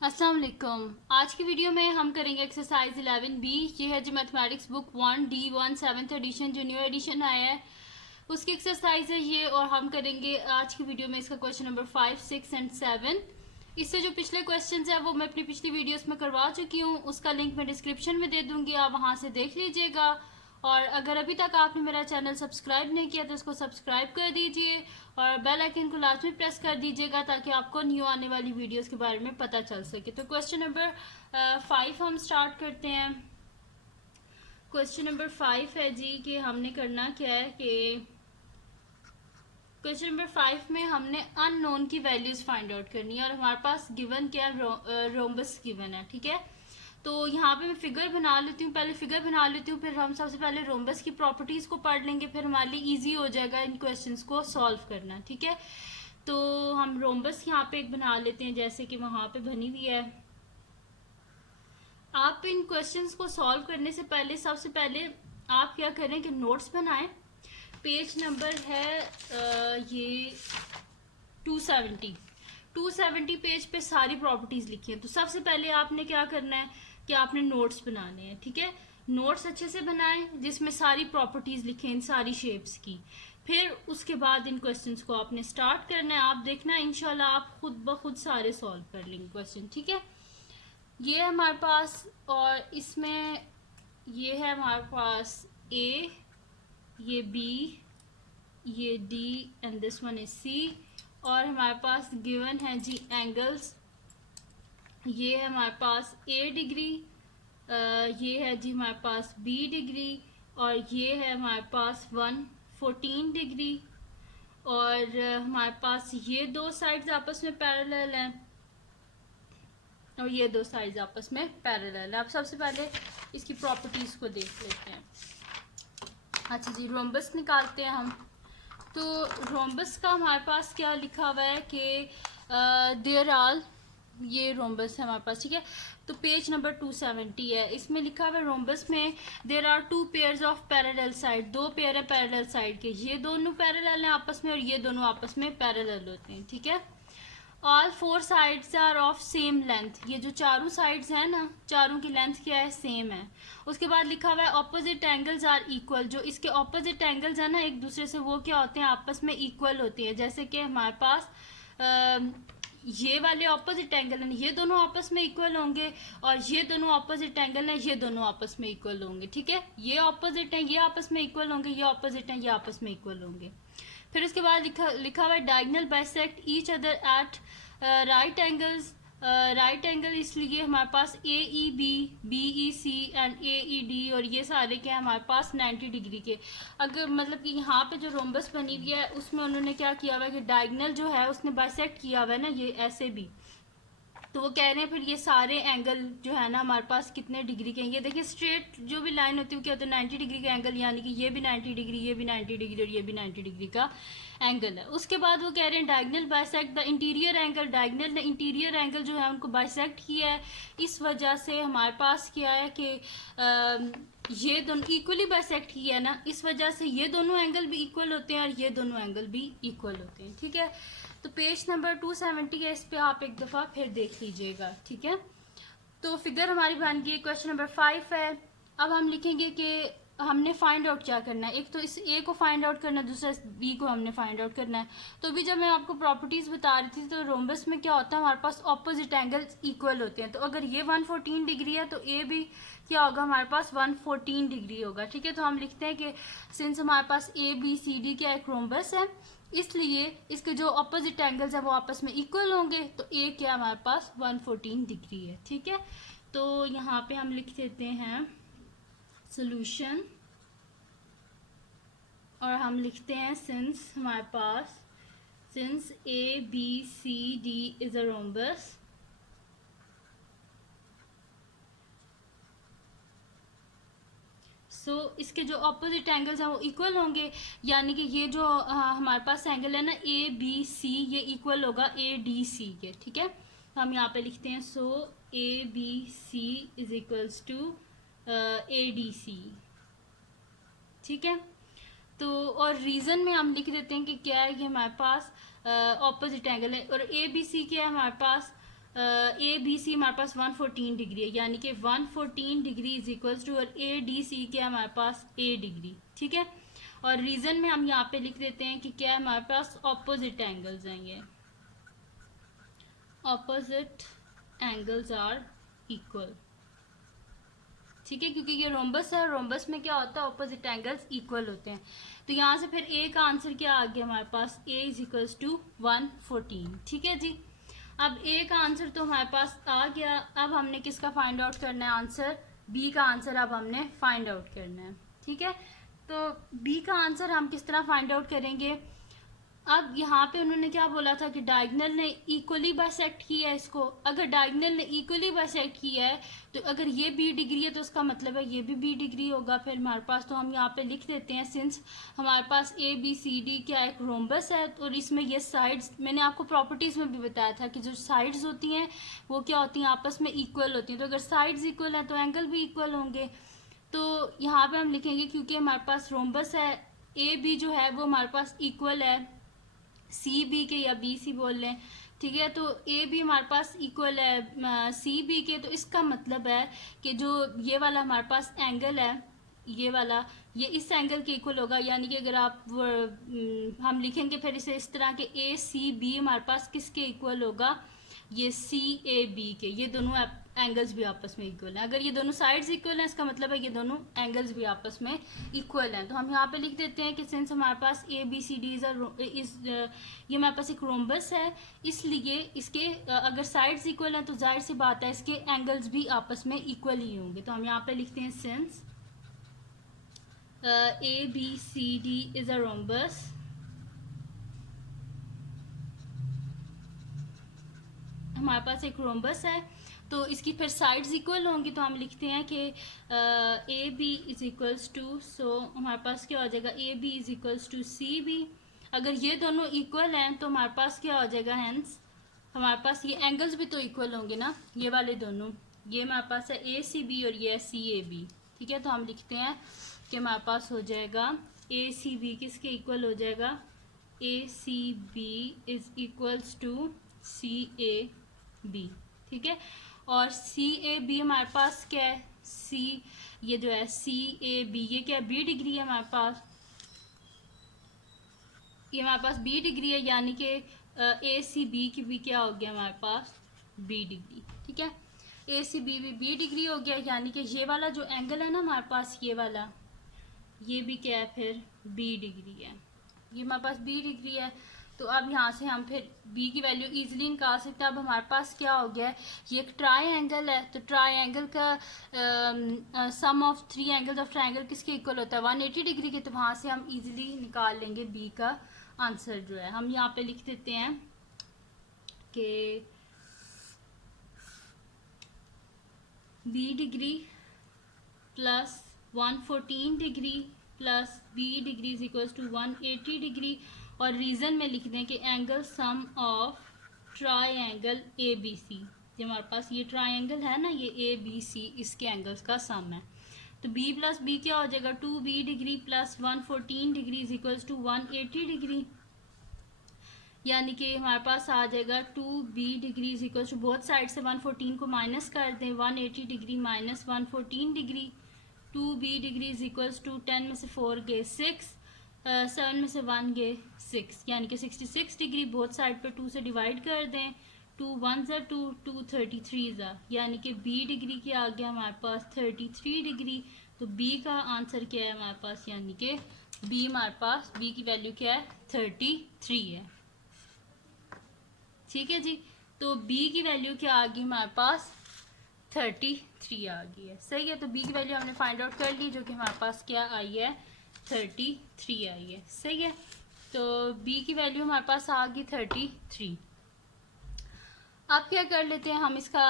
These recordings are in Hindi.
अस्सलाम वालेकुम। आज की वीडियो में हम करेंगे एक्सरसाइज 11B। ये है जो mathematics book 1D1 7th edition जो न्यू एडिशन आया है उसकी एक्सरसाइज है ये। और हम करेंगे आज की वीडियो में इसका क्वेश्चन नंबर 5, 6 एंड 7। इससे जो पिछले क्वेश्चन है वो मैं अपनी पिछली वीडियोस में करवा चुकी हूँ, उसका लिंक मैं डिस्क्रिप्शन में दे दूंगी, आप वहाँ से देख लीजिएगा। और अगर अभी तक आपने मेरा चैनल सब्सक्राइब नहीं किया तो इसको सब्सक्राइब कर दीजिए और बेल आइकन को लाजमी प्रेस कर दीजिएगा ताकि आपको न्यू आने वाली वीडियोस के बारे में पता चल सके। तो क्वेश्चन नंबर 5 हम स्टार्ट करते हैं। क्वेश्चन नंबर 5 है जी कि हमने करना क्या है कि क्वेश्चन नंबर 5 में हमने अननोन की वैल्यूज फाइंड आउट करनी है और हमारे पास गिवन क्या है, रोम्बस गिवन है। ठीक है, तो यहाँ पे मैं फिगर बना लेती हूँ, पहले फिगर बना लेती हूँ, फिर हम सबसे पहले रोम्बस की प्रॉपर्टीज को पढ़ लेंगे, फिर हमारे लिए इजी हो जाएगा इन क्वेश्चंस को सॉल्व करना। ठीक है, तो हम रोम्बस यहाँ पे एक बना लेते हैं जैसे कि वहाँ पे बनी हुई है। आप इन क्वेश्चंस को सॉल्व करने से पहले सबसे पहले आप क्या करें कि नोट्स बनाएं। पेज नंबर है ये 270 पेज पे सारी प्रॉपर्टीज लिखी है। तो सबसे पहले आपने क्या करना है कि आपने नोट्स बनाने हैं। ठीक है, नोट्स अच्छे से बनाएं जिसमें सारी प्रॉपर्टीज लिखें इन सारी शेप्स की। फिर उसके बाद इन क्वेश्चंस को आपने स्टार्ट करना है। आप देखना इंशाल्लाह आप खुद ब खुद सारे सॉल्व कर लेंगे क्वेश्चन। ठीक है, ये है हमारे पास, और इसमें ये है हमारे पास ए, ये बी, ये D and this one is C. और हमारे पास गिवन है जी एंगल्स। ये है हमारे पास ए डिग्री, ये है जी हमारे पास बी डिग्री, और ये है हमारे पास 114 डिग्री। और हमारे पास ये दो साइड्स आपस में पैरेलल हैं और ये दो साइड्स आपस में पैरेलल है। अब सबसे पहले इसकी प्रॉपर्टीज को देख लेते हैं। अच्छा जी, रोम्बस निकालते हैं हम। तो रोम्बस का हमारे पास क्या लिखा हुआ है कि देयर आर, ये रोम्बस है हमारे पास। ठीक है, तो पेज नंबर 270 है, इसमें लिखा हुआ है रोम्बस में there are 2 pairs of parallel side, दो पेयर है पैरेलल साइड के, ये दोनों पैरेलल हैं आपस में और ये दोनों आपस में पैरेलल होते हैं। ठीक है, all 4 sides are of same length, ये जो चारों साइड्स हैं ना, चारों की लेंथ क्या है, सेम है। उसके बाद लिखा हुआ है ऑपोजिट एंगल्स आर इक्वल, जो इसके ऑपोजिट एंगल्स है ना एक दूसरे से, वो क्या होते हैं, आपस में इक्वल होते हैं। जैसे कि हमारे पास ये वाले ऑपोजिट एंगल हैं, ये दोनों आपस में इक्वल होंगे, और ये दोनों ऑपोजिट एंगल हैं, ये दोनों आपस में इक्वल होंगे। ठीक है, ये ऑपोजिट हैं, ये आपस में इक्वल होंगे, ये ऑपोजिट हैं, ये आपस में इक्वल होंगे। फिर उसके बाद लिखा हुआ है diagonal bisect each other at right angles. Right angle इसलिए हमारे पास A E B, B E C and A E D, और ये सारे क्या है हमारे पास 90 डिग्री के। अगर मतलब कि यहाँ पे जो रोम्बस बनी हुई है उसमें उन्होंने क्या किया हुआ है कि डायगोनल जो है उसने बाइसेक्ट किया हुआ है ना, ये ऐसे भी। तो वो कह रहे हैं फिर ये सारे एंगल जो है ना हमारे पास कितने डिग्री के हैं। ये देखिए स्ट्रेट जो भी लाइन होती है वो क्या होता है, 90 डिग्री का एंगल, यानी कि ये भी 90 डिग्री, ये भी 90 डिग्री और ये भी 90 डिग्री का एंगल है। उसके बाद वो कह रहे हैं diagonal bisect the interior angle, diagonal ने इंटीरियर एंगल जो है उनको बाइसेक्ट किया है। इस वजह से हमारे पास क्या है कि ये दोनों इक्वली बाइसेक्ट किया है ना, इस वजह से ये दोनों एंगल भी इक्वल होते हैं और ये दोनों एंगल भी इक्वल होते हैं। ठीक है, तो पेज नंबर 270 है, इस पे आप एक दफ़ा फिर देख लीजिएगा। ठीक है, तो फिगर हमारी बन गई। क्वेश्चन नंबर 5 है। अब हम लिखेंगे कि हमने फाइंड आउट क्या करना है। एक तो इस ए को फाइंड आउट करना है, दूसरा इस बी को हमने फाइंड आउट करना है। तो अभी जब मैं आपको प्रॉपर्टीज बता रही थी तो रोम्बस में क्या होता है, हमारे पास ऑपोजिट एंगल्स इक्वल होते हैं। तो अगर ये 114 डिग्री है तो ए भी क्या होगा, हमारे पास 114 डिग्री होगा। ठीक है, तो हम लिखते हैं कि सिंस हमारे पास ए बी सी डी क्या एक रोम्बस है, इसलिए इसके जो ऑपोजिट एंगल्स हैं वो आपस में इक्वल होंगे। तो ए क्या हमारे पास 114 डिग्री है। ठीक है, तो यहाँ पे हम लिख देते हैं सॉल्यूशन, और हम लिखते हैं सिंस हमारे पास since A B C D is a rhombus, so इसके जो ऑपोजिट एंगल्स हैं वो इक्वल होंगे, यानी कि ये जो हमारे पास एंगल है ना ए बी सी, ये इक्वल होगा ए डी सी के। ठीक है, तो हम यहाँ पे लिखते हैं so A B C is equals to A D C. ठीक है, तो और रीज़न में हम लिख देते हैं कि क्या है कि हमारे पास ऑपोजिट एंगल है, और ए बी सी क्या है हमारे पास ए बी सी हमारे पास 114 डिग्री है, यानी कि 114 डिग्री इज इक्वल्स टू, और ए डी सी क्या है हमारे पास, ए डिग्री, ठीक है। और रीजन में हम यहाँ पे लिख देते हैं कि क्या है हमारे पास, ऑपोजिट एंगल्स हैं, ये ऑपोजिट एंगल्स आर इक्वल, ठीक है, क्योंकि ये रोम्बस है, रोम्बस में क्या होता है, ऑपोजिट एंगल्स इक्वल होते हैं। तो यहाँ से फिर ए का आंसर क्या आ गया हमारे पास, ए इज इक्वल्स टू 114, ठीक है जी। अब ए का आंसर तो हमारे पास आ गया, अब हमने किसका फाइंड आउट करना है आंसर, बी का आंसर अब हमने फाइंड आउट करना है, ठीक है। तो बी का आंसर हम किस तरह फाइंड आउट करेंगे, अब यहाँ पे उन्होंने क्या बोला था कि डायगोनल ने इक्वली बाइसेक्ट किया है इसको, अगर डायगोनल ने इक्वली बाइसेक्ट किया है तो अगर ये बी डिग्री है तो उसका मतलब है ये भी बी डिग्री होगा फिर हमारे पास। तो हम यहाँ पे लिख देते हैं, सिंस हमारे पास ए बी सी डी क्या एक रोम्बस है, और इसमें ये साइड्स, मैंने आपको प्रॉपर्टीज़ में भी बताया था कि जो साइड्स होती हैं वो क्या होती हैं, आपस में इक्वल होती हैं। तो अगर साइड्स इक्वल हैं तो एंगल भी इक्वल होंगे। तो यहाँ पे हम लिखेंगे क्योंकि हमारे पास रोम्बस है, ए बी जो है वो हमारे पास इक्वल है सी बी के, या बी सी बोल लें, ठीक है। तो ए बी हमारे पास इक्वल है सी बी के, तो इसका मतलब है कि जो ये वाला हमारे पास एंगल है, ये वाला, ये इस एंगल के इक्वल होगा। यानी कि अगर आप हम लिखेंगे फिर इसे इस तरह के, ए सी बी हमारे पास किसके इक्वल होगा, ये सी ए बी के, ये दोनों एंगल्स भी आपस में इक्वल हैं। अगर ये दोनों साइड्स इक्वल हैं इसका मतलब है ये दोनों एंगल्स भी आपस में इक्वल हैं। तो हम यहाँ पे लिख देते हैं कि सिंस हमारे पास ए बी सी डी ये हमारे पास एक रोम्बस है, इसलिए इसके अगर साइड्स इक्वल हैं तो जाहिर सी बात है इसके एंगल्स भी आपस में इक्वल ही होंगे। तो हम यहाँ पे लिखते हैं since A B C D is a rhombus, हमारे पास एक रोम्बस है तो इसकी फिर साइड्स इक्वल होंगी। तो हम लिखते हैं कि A B is equals to, so हमारे पास क्या हो जाएगा, A B is equals to C B. अगर ये दोनों इक्वल हैं तो हमारे पास क्या हो जाएगा, हेंस हमारे पास ये एंगल्स भी तो इक्वल होंगे ना, ये वाले दोनों, ये हमारे पास है ए सी बी और ये है सी ए बी, ठीक है। तो हम लिखते हैं कि हमारे पास हो जाएगा ए सी बी किसके इक्वल हो जाएगा, A C B is equals to C A B, ठीक है। और सी ए बी हमारे पास क्या है, सी ये जो है सी ए बी, ये क्या है, बी डिग्री है हमारे पास, ये हमारे पास बी डिग्री है, यानी कि ए सी बी की भी क्या हो गया हमारे पास, बी डिग्री, ठीक है। ए सी बी भी बी डिग्री हो गया, यानी कि ये वाला जो एंगल है ना हमारे पास, ये वाला, ये भी क्या है फिर बी डिग्री है, ये हमारे पास बी डिग्री है। तो अब यहाँ से हम फिर b की वैल्यू इजीली निकाल सकते हैं। अब हमारे पास क्या हो गया है, ये एक ट्राइंगल है, तो ट्राइंगल का sum of three angles of triangle किसके इक्वल होता है, 180 डिग्री के। तो वहाँ से हम इजीली निकाल लेंगे b का आंसर जो है। हम यहाँ पे लिख देते हैं कि b degree plus 114 degree plus b degree is equals to 180 degree, और रीज़न में लिख दें कि angle sum of triangle A B C, जो हमारे पास ये ट्राइंगल है ना, ये ए बी सी, इसके एंगल्स का सम है। तो b प्लस बी क्या हो जाएगा, 2b degree plus 114 degree is equals to 180 degree, यानी कि हमारे पास आ जाएगा 2b degree is equals to, both side से 114 को माइनस कर दें, 180 degree minus 114 degree, 2b degree is equals to 10 में से 4 गए 6, 7 में से 1 गए 6, यानी कि 66 डिग्री। बोथ साइड पर 2 से डिवाइड कर दें, 2 1 ज़ा 2, 2 33 ज़ा, यानी कि b डिग्री क्या आ गया हमारे पास 33 डिग्री। तो b का आंसर क्या है हमारे पास, यानी कि b हमारे पास, b की वैल्यू क्या है 33 है, ठीक है जी। तो b की वैल्यू क्या आ गई हमारे पास 33 आ गई है, सही है। तो b की वैल्यू हमने फाइंड आउट कर ली, जो कि हमारे पास क्या आई है 33 आई है, सही है। तो b की वैल्यू हमारे पास आ गई 33। अब क्या कर लेते हैं हम, इसका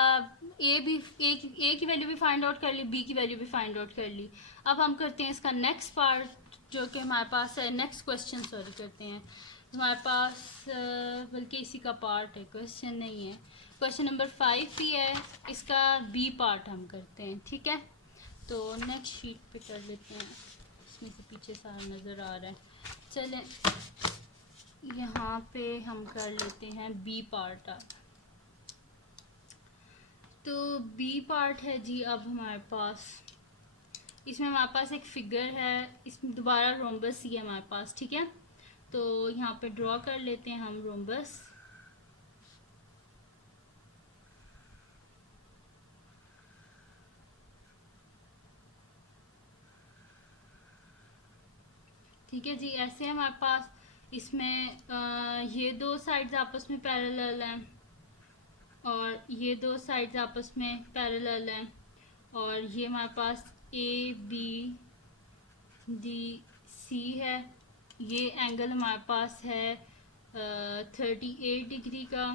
ए की वैल्यू भी फाइंड आउट कर ली, b की वैल्यू भी फाइंड आउट कर ली। अब हम करते हैं इसका नेक्स्ट पार्ट, जो कि हमारे पास है नेक्स्ट क्वेश्चन, सॉरी करते हैं हमारे पास, बल्कि इसी का पार्ट है, क्वेश्चन नहीं है, क्वेश्चन नंबर 5 भी है, इसका b पार्ट हम करते हैं, ठीक है। तो नेक्स्ट शीट पे कर लेते हैं, इसमें से पीछे सारा नज़र आ रहा है, चलें यहाँ पे हम कर लेते हैं बी पार्ट। तो बी पार्ट है जी। अब हमारे पास इसमें हमारे पास एक फिगर है, इसमें दोबारा रोम्बस ही है हमारे पास, ठीक है। तो यहाँ पे ड्रॉ कर लेते हैं हम रोम्बस। ठीक है जी, ऐसे है हमारे पास। इसमें ये दो साइड्स आपस में पैरेलल हैं और ये दो साइड्स आपस में पैरेलल हैं, और ये हमारे पास ए बी डी सी है। ये एंगल हमारे पास है 38 डिग्री का,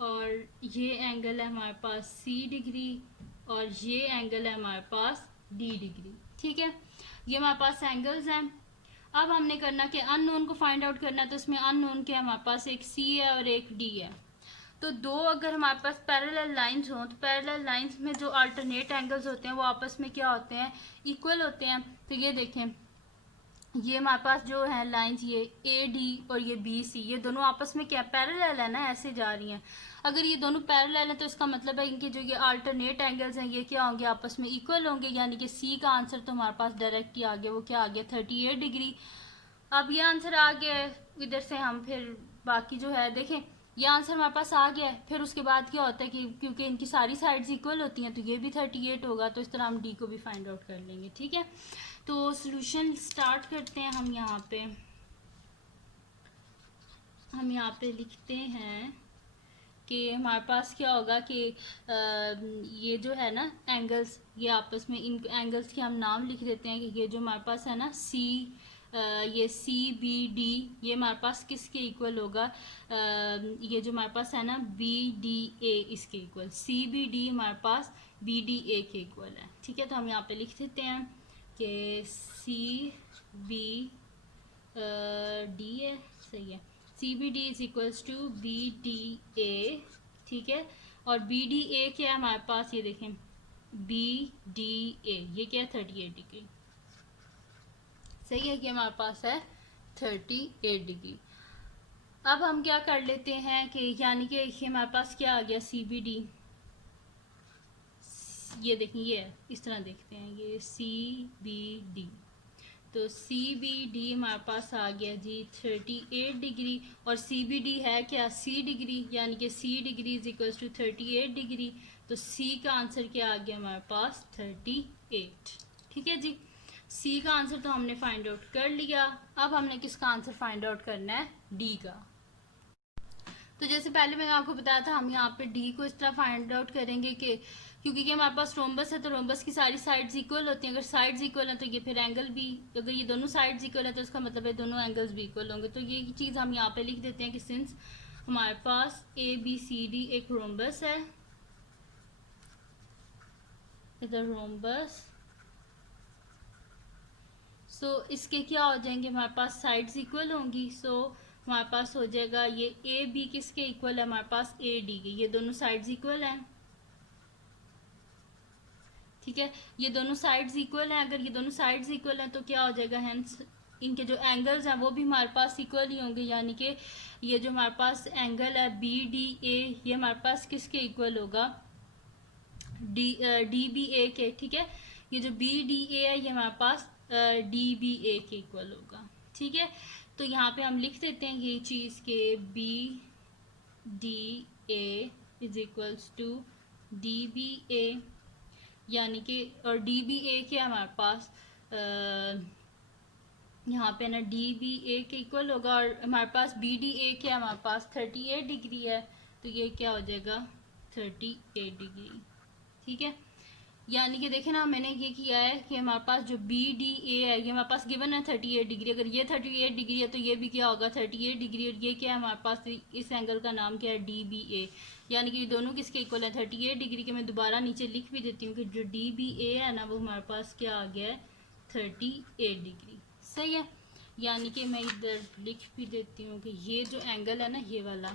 और ये एंगल है हमारे पास सी डिग्री, और ये एंगल है हमारे पास डी डिग्री, ठीक है। ये हमारे पास एंगल्स हैं। अब हमने करना कि अननोन को फाइंड आउट करना है, तो इसमें अननोन के हमारे पास एक सी है और एक डी है। तो दो अगर हमारे पास पैरेलल लाइंस हों, तो पैरेलल लाइंस में जो अल्टरनेट एंगल्स होते हैं वो आपस में क्या होते हैं, इक्वल होते हैं। तो ये देखें, ये हमारे पास जो है लाइंस, ये ए डी और ये बी सी, ये दोनों आपस में क्या पैरेलल है ना, ऐसे जा रही हैं। अगर ये दोनों पैरेलल हैं तो इसका मतलब है इनके जो ये अल्टरनेट एंगल्स हैं ये क्या होंगे, आपस में इक्वल होंगे। यानी कि सी का आंसर तो हमारे पास डायरेक्ट ही आ गया, वो क्या आ गया 38 डिग्री। अब ये आंसर आ गया है, इधर से हम फिर बाकी जो है देखें, ये आंसर हमारे पास आ गया है। फिर उसके बाद क्या होता है कि क्योंकि इनकी सारी साइड्स इक्वल होती हैं तो ये भी 38 होगा, तो इस तरह हम डी को भी फाइंड आउट कर लेंगे, ठीक है। तो सॉल्यूशन स्टार्ट करते हैं। हम यहाँ पे लिखते हैं कि हमारे पास क्या होगा कि ये जो है ना एंगल्स, ये आपस में इन एंगल्स के हम नाम लिख देते हैं कि ये जो हमारे पास है ना सी, ये सी बी डी, ये हमारे पास किसके इक्वल होगा, ये जो हमारे पास है ना बी डी ए, इसके इक्वल। सी बी डी हमारे पास बी डी ए के इक्वल है, ठीक है। तो हम यहाँ पे लिख देते हैं कि सी बी डी है, सही है, C B D is equals to B D A, ठीक है। और बी डी ए क्या है हमारे पास, ये देखें बी डी ए, ये क्या है 38 डिग्री, सही है, ये हमारे पास है 38 डिग्री। अब हम क्या कर लेते हैं कि यानी कि ये हमारे पास क्या आ गया सी बी डी, ये देखें ये है, इस तरह देखते हैं ये सी बी डी, तो सी बी डी हमारे पास आ गया जी 38 डिग्री, और सी बी डी है क्या सी डिग्री, यानी कि C degree is equal to 38 degree. तो सी का आंसर क्या आ गया हमारे पास 38, ठीक है जी। सी का आंसर तो हमने फाइंड आउट कर लिया। अब हमने किसका आंसर फाइंड आउट करना है, डी का। तो जैसे पहले मैंने आपको बताया था, हम यहाँ पे डी को इस तरह फाइंड आउट करेंगे कि क्योंकि कि हमारे पास रोम्बस है तो रोम्बस की सारी साइड्स इक्वल होती हैं। अगर साइड्स इक्वल हैं तो ये फिर एंगल भी, अगर ये दोनों साइड्स इक्वल है तो इसका मतलब है दोनों एंगल्स भी इक्वल होंगे। तो ये चीज़ हम यहाँ पे लिख देते हैं कि सिंस हमारे पास ए बी सी डी एक रोम्बस है, इधर रोम्बस, सो इसके क्या हो जाएंगे, हमारे पास साइड्स इक्वल होंगी। सो हमारे पास हो जाएगा ये ए बी किसके इक्वल है, हमारे पास ए डी के, ये दोनों साइड्स इक्वल हैं, ठीक है। ये दोनों साइड्स इक्वल हैं, अगर ये दोनों साइड्स इक्वल हैं तो क्या हो जाएगा, हेंस इनके जो एंगल्स हैं वो भी हमारे पास इक्वल ही होंगे। यानी कि ये जो हमारे पास एंगल है बी डी ए, ये हमारे पास किसके इक्वल होगा, डी बी ए के, ठीक है। ये जो बी डी ए है ये हमारे पास डी बी ए के इक्वल होगा, ठीक है। तो यहाँ पे हम लिख देते हैं ये चीज़ के B D A is equals to D B A, यानी कि और डी बी ए के हमारे पास यहाँ पे ना डी बी ए के इक्वल होगा, और हमारे पास बी डी ए के हमारे पास 38 डिग्री है, तो ये क्या हो जाएगा 38 डिग्री, ठीक है। यानी कि देखें ना, मैंने ये किया है कि हमारे पास जो बी डी ए है ये हमारे पास गिवन है 38 डिग्री, अगर ये 38 डिग्री है तो ये भी क्या होगा 38 डिग्री, और ये क्या है हमारे पास, इस एंगल का नाम क्या है डी बी ए, यानी कि ये दोनों किसके इक्वल है 38 डिग्री के। मैं दोबारा नीचे लिख भी देती हूँ कि जो डी बी ए है ना वो हमारे पास क्या आ गया है 38 डिग्री, सही है। यानी कि मैं इधर लिख भी देती हूँ कि ये जो एंगल है ना ये वाला,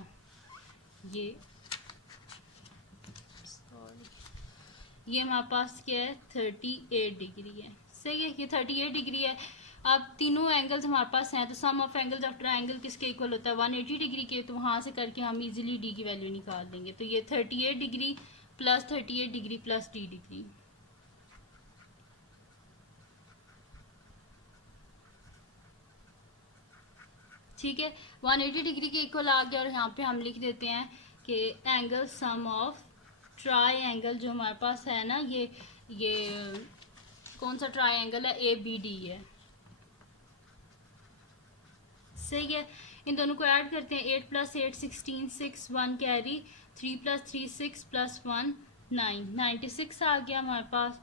ये हमारे पास क्या है 38 डिग्री है, सही है, ये 38 डिग्री है। अब तीनों एंगल्स हमारे पास हैं, तो सम ऑफ एंगल्स ऑफ ट्रायंगल किसके इक्वल होता है 180 डिग्री के, तो वहाँ से करके हम इजीली डी की वैल्यू निकाल देंगे। तो ये 38 degree plus 38 degree plus D degree, ठीक है, 180 डिग्री के इक्वल आ गया। और यहाँ पे हम लिख देते हैं कि angle sum of triangle जो हमारे पास है ना, ये कौन सा ट्राई एंगल है, ए बी डी है, सही है। इन दोनों को ऐड करते हैं, 8 + 8 16, 6 1 कैरी, 3 + 3 6 + 1 9, 96 आ गया हमारे पास।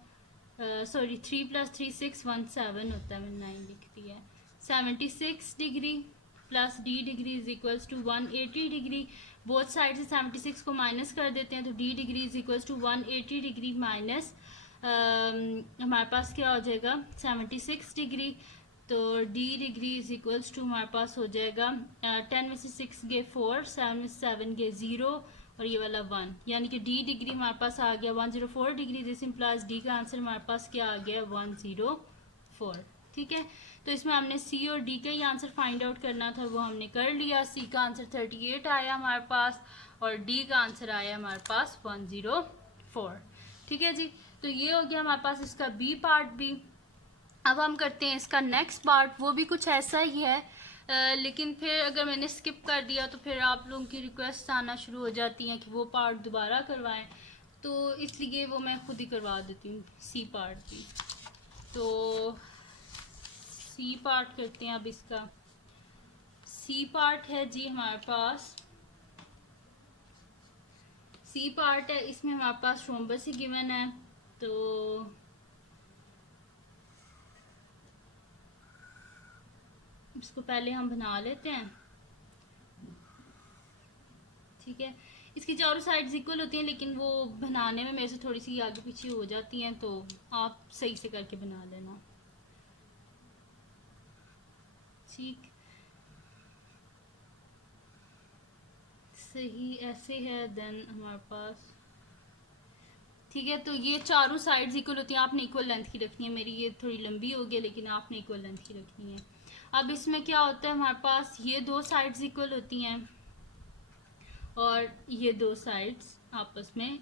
सॉरी 3 + 3 6 1 7 होता है, मैंने 9 लिख दिया है। 76 degree plus D degree is equals to 180 degree. Both side से 76 को माइनस कर देते हैं, तो D degree is equals to 180 degree minus हमारे पास क्या हो जाएगा 76 डिग्री। तो D degree is equals to हमारे पास हो जाएगा 10 में से 6 गए 4, 7 में से 7 गए 0 और ये वाला 1, यानी कि डी डिग्री हमारे पास आ गया 104 डिग्री। दिस इम्प्लाइज डी का आंसर हमारे पास क्या आ गया 104, ठीक है। तो इसमें हमने सी और डी का ही आंसर फाइंड आउट करना था, वो हमने कर लिया। सी का आंसर 38 आया हमारे पास और डी का आंसर आया हमारे पास 104, ठीक है जी। तो ये हो गया हमारे पास इसका बी पार्ट भी। अब हम करते हैं इसका नेक्स्ट पार्ट, वो भी कुछ ऐसा ही है, लेकिन फिर अगर मैंने स्किप कर दिया तो फिर आप लोगों की रिक्वेस्ट आना शुरू हो जाती हैं कि वो पार्ट दोबारा करवाएं, तो इसलिए वो मैं खुद ही करवा देती हूँ सी पार्ट भी। तो सी पार्ट करते हैं। अब इसका सी पार्ट है जी हमारे पास, सी पार्ट है, इसमें हमारे पास रोम्बस ही गिवन है। तो इसको पहले हम बना लेते हैं, ठीक है। इसकी चारों साइड्स इक्वल होती हैं, लेकिन वो बनाने में मेरे से थोड़ी सी आगे पीछे हो जाती हैं, तो आप सही से करके बना लेना, ठीक। सही ऐसे है, देन हमारे पास, ठीक है। तो ये चारों साइड्स इक्वल होती हैं, आपने इक्वल लेंथ की रखनी है। मेरी ये थोड़ी लंबी हो गई, लेकिन आपने इक्वल लेंथ की रखनी है। अब इसमें क्या होता है हमारे पास, ये दो साइड्स इक्वल होती हैं और ये दो साइड्स आपस में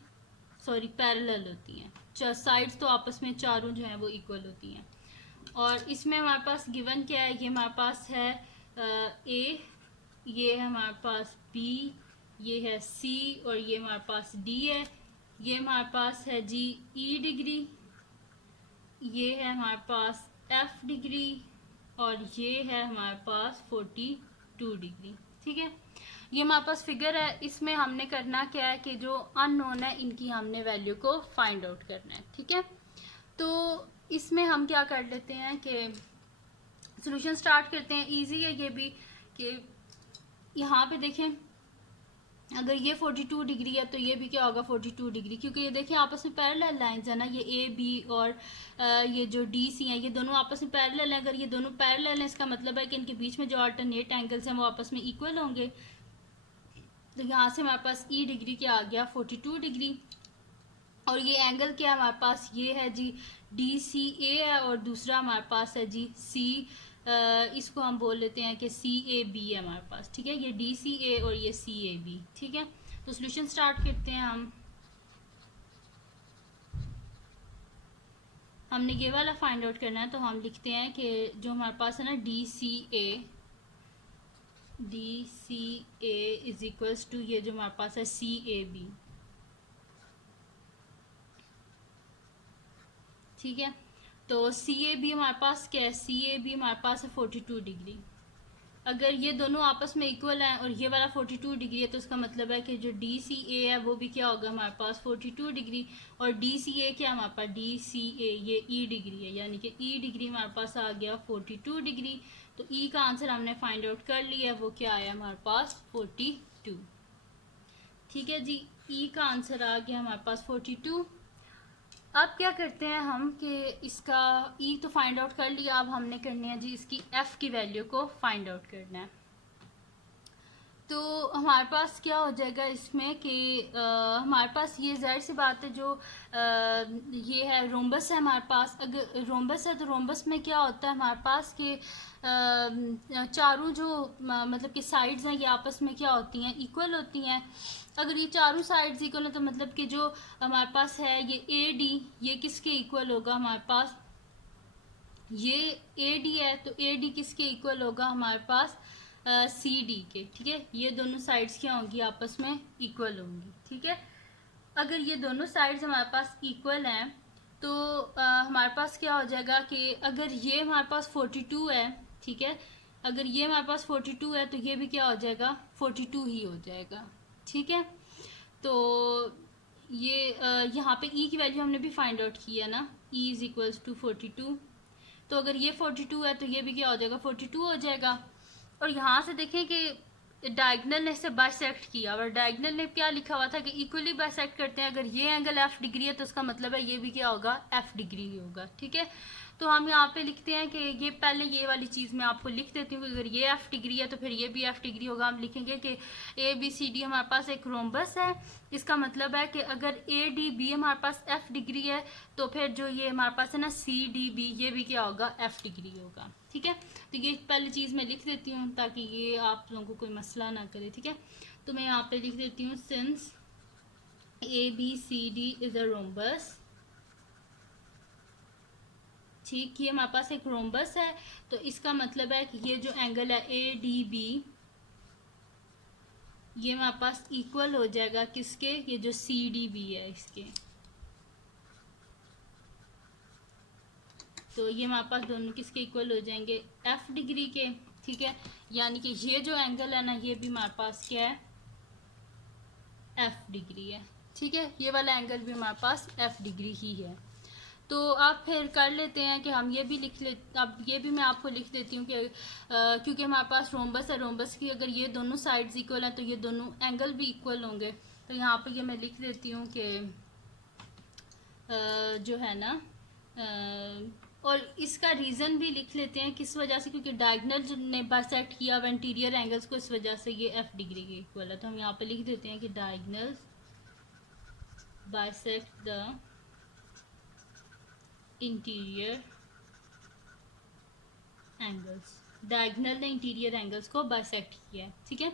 पैरेलल होती हैं। साइड्स तो आपस में चारों जो हैं वो इक्वल होती हैं। और इसमें हमारे पास गिवन क्या है, ये हमारे पास है ए, ये है हमारे पास बी, ये है सी और ये हमारे पास डी है। ये हमारे पास है जी ई डिग्री, ये है हमारे पास एफ डिग्री और ये है हमारे पास 42 डिग्री, ठीक है। ये हमारे पास फिगर है। इसमें हमने करना क्या है कि जो अननोन है इनकी हमने वैल्यू को फाइंड आउट करना है, ठीक है। तो इसमें हम क्या कर लेते हैं कि सॉल्यूशन स्टार्ट करते हैं। इजी है ये भी कि यहाँ पे देखें, अगर ये 42 डिग्री है तो ये भी क्या होगा 42 डिग्री, क्योंकि ये देखिए आपस में पैरेलल लाइंस है ना, ये ए बी और ये जो डी सी हैं ये दोनों आपस में पैरेलल हैं। अगर ये दोनों पैरेलल हैं इसका मतलब है कि इनके बीच में जो अल्टरनेट एंगल्स हैं वो आपस में इक्वल होंगे। तो यहाँ से हमारे पास ई डिग्री क्या आ गया 42 डिग्री। और ये एंगल क्या है हमारे पास, ये है जी डी सी ए है और दूसरा हमारे पास है जी सी, इसको हम बोल लेते हैं कि सी ए बी है हमारे पास, ठीक है। ये डी सी ए और ये सी ए बी, ठीक है। तो सॉल्यूशन स्टार्ट करते हैं हमने ये वाला फाइंड आउट करना है। तो हम लिखते हैं कि जो हमारे पास है ना D C A is equals to ये जो हमारे पास है सी ए बी, ठीक है। तो सी ए बी हमारे पास क्या है, सी ए बी हमारे पास है 42 डिग्री। अगर ये दोनों आपस में इक्वल हैं और ये वाला 42 डिग्री है तो उसका मतलब है कि जो डी सी ए है वो भी क्या होगा हमारे पास 42 डिग्री। और डी सी ए क्या हमारे पास, डी सी ए ये ई डिग्री है, यानी कि ई डिग्री हमारे पास आ गया 42 डिग्री। तो ई का आंसर हमने फाइंड आउट कर लिया, वो क्या आया हमारे पास 42, ठीक है जी। ई का आंसर आ गया हमारे पास 42। अब क्या करते हैं हम कि इसका ई तो फाइंड आउट कर लिया, अब हमने करनी है जी इसकी एफ की वैल्यू को फाइंड आउट करना है। तो हमारे पास क्या हो जाएगा इसमें कि हमारे पास ये ज़ाहिर सी बात है जो ये है रोम्बस है हमारे पास। अगर रोम्बस है तो रोम्बस में क्या होता है हमारे पास कि चारों जो मतलब कि साइड्स हैं ये आपस में क्या होती हैं, इक्वल होती हैं। अगर ये चारों साइड्स इक्वल है तो मतलब कि जो हमारे पास है ये ए डी, ये किसके इक्वल होगा हमारे पास, ये ए डी है तो ए डी किसके इक्वल होगा हमारे पास, सी डी के। ठीक है, ये दोनों साइड्स क्या होंगी, आपस में इक्वल होंगी। ठीक है, अगर ये दोनों साइड्स हमारे पास इक्वल हैं तो हमारे पास क्या हो जाएगा कि अगर ये हमारे पास 42 है, ठीक है, अगर ये हमारे पास 42 है तो ये भी क्या हो जाएगा, 42 ही हो जाएगा। ठीक है, तो ये यहाँ पे ई की वैल्यू हमने भी फाइंड आउट किया ना, ई इज इक्वल्स टू 42। तो अगर ये 42 है तो ये भी क्या हो जाएगा, 42 हो जाएगा। और यहाँ से देखें कि डायगनल ने इसे बाइसेक्ट किया, और डायगनल ने क्या लिखा हुआ था कि इक्वली बाइसेक्ट करते हैं। अगर ये एंगल एफ डिग्री है तो उसका मतलब है ये भी क्या होगा, एफ डिग्री ही होगा। ठीक है, तो हम यहाँ पे लिखते हैं कि ये पहले ये वाली चीज़ मैं आपको लिख देती हूँ। अगर ये एफ डिग्री है तो फिर ये भी एफ डिग्री होगा। हम लिखेंगे कि ए बी सी डी हमारे पास एक रोम्बस है। इसका मतलब है कि अगर ए डी बी हमारे पास एफ डिग्री है तो फिर जो ये हमारे पास है ना सी डी बी, ये भी क्या होगा, एफ डिग्री होगा। ठीक है, तो ये पहली चीज़ मैं लिख देती हूँ ताकि ये आप लोगों को कोई मसला ना करे। ठीक है, तो मैं यहाँ पे लिख देती हूँ since A B C D is a rhombus. ठीक, ये हमारे पास एक रोम्बस है तो इसका मतलब है कि ये जो एंगल है ए डी बी, ये हमारे पास इक्वल हो जाएगा किसके, ये जो सी डी बी है इसके। तो ये हमारे पास दोनों किसके इक्वल हो जाएंगे, एफ डिग्री के। ठीक है, यानी कि ये जो एंगल है ना ये भी हमारे पास क्या है, एफ डिग्री है। ठीक है, ये वाला एंगल भी हमारे पास एफ डिग्री ही है। तो आप फिर कर लेते हैं कि हम ये भी लिख ले, अब ये भी मैं आपको लिख देती हूँ कि क्योंकि हमारे पास रोम्बस है, रोम्बस की अगर ये दोनों साइड्स इक्वल हैं तो ये दोनों एंगल भी इक्वल होंगे। तो यहाँ पे ये मैं लिख देती हूँ कि जो है ना और इसका रीज़न भी लिख लेते हैं किस वजह से, क्योंकि डायगनल ने बाइसेक्ट किया अब इंटीरियर एंगल्स को, इस वजह से ये एफ डिग्री के इक्वल है। तो हम यहाँ पे लिख देते हैं कि diagonal bisect the interior angles, diagonal ने इंटीरियर एंगल्स को बाइसेक्ट किया है। ठीक है,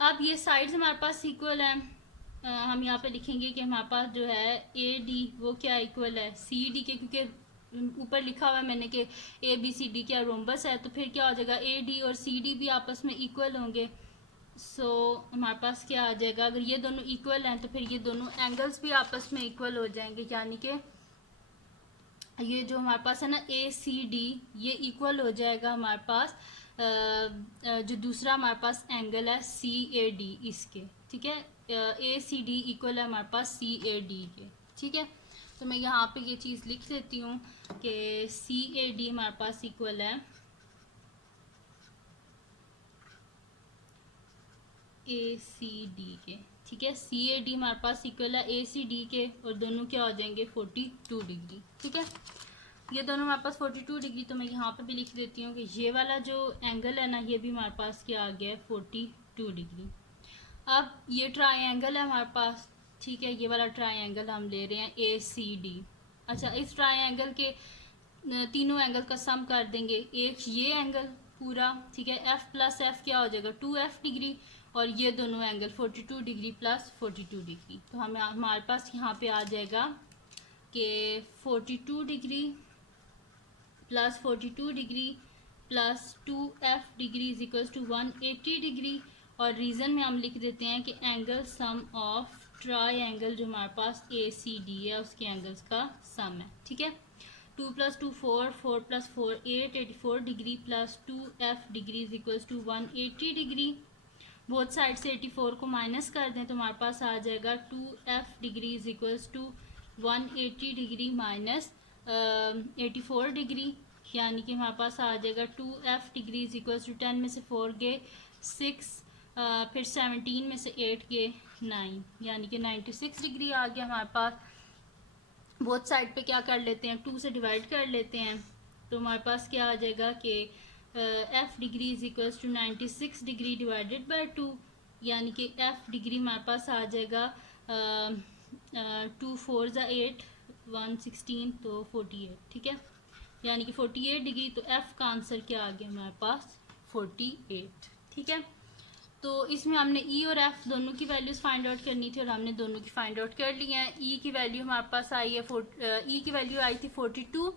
अब ये साइड्स हमारे पास इक्वल है। हम यहाँ पे लिखेंगे कि हमारे पास जो है ए डी वो क्या इक्वल है सी डी के, क्योंकि ऊपर लिखा हुआ है मैंने कि ए बी सी डी क्या रोम्बस है, तो फिर क्या हो जाएगा ए डी और सी डी भी आपस में इक्वल होंगे। सो हमारे पास क्या आ जाएगा, अगर ये दोनों इक्वल हैं तो फिर ये दोनों एंगल्स भी आपस में इक्वल हो जाएंगे, यानी कि ये जो हमारे पास है ना ए सी डी ये इक्वल हो जाएगा हमारे पास जो दूसरा हमारे पास एंगल है सी ए डी इसके। ठीक है, ए सी डी इक्वल है हमारे पास सी ए डी के। ठीक है, तो मैं यहाँ पे ये चीज़ लिख देती हूँ कि सी ए डी हमारे पास इक्वल है ए सी डी के। ठीक है, सी ए डी हमारे पास इक्वल है ए सी डी के और दोनों क्या हो जाएंगे 42 डिग्री। ठीक है, ये दोनों हमारे पास 42 डिग्री। तो मैं यहाँ पे भी लिख देती हूँ कि ये वाला जो एंगल है ना ये भी हमारे पास क्या आ गया है 42 डिग्री। अब ये ट्राइंगल है हमारे पास, ठीक है, ये वाला ट्राइंगल हम ले रहे हैं ए सी डी। अच्छा, इस ट्राइंगल के तीनों एंगल का सम कर देंगे, एक ये एंगल पूरा, ठीक है, एफ प्लस एफ क्या हो जाएगा 2f डिग्री, और ये दोनों एंगल 42 डिग्री प्लस 42 डिग्री। तो हमें हमारे पास यहाँ पे आ जाएगा कि 42 degree plus 42 degree plus 2f degree is equals to 180 degree. और रीज़न में हम लिख देते हैं कि angle sum of triangle जो हमारे पास ए सी डी है उसके एंगल्स का सम है। ठीक है, 2 + 2 4, 4 + 4 8, 84 degree plus 2f degree is equals to 180 degree. Both side से 84 को माइनस कर दें तो हमारे पास आ जाएगा 2f degree is equals to 180 degree minus 84 degree, यानी कि हमारे पास आ जाएगा 2f degree is equals to 10 में से 4 गए 6, फिर 17 में से 8 गए 9, यानी कि 96 डिग्री आ गया हमारे पास। बोथ साइड पे क्या कर लेते हैं 2 से डिवाइड कर लेते हैं तो हमारे पास क्या आ जाएगा कि F degree is equals to 96 degree divided by 2, यानी कि एफ डिग्री हमारे पास आ जाएगा 2 4 ज़ा 8 116 तो 48, ठीक है, यानी कि 48 डिग्री। तो एफ का आंसर क्या आ गया हमारे पास 48, ठीक है। तो इसमें हमने ई और एफ दोनों की वैल्यूज़ फाइंड आउट करनी थी और हमने दोनों की फाइंड आउट कर ली हैं। ई की वैल्यू हमारे पास आई है ई की वैल्यू आई थी 42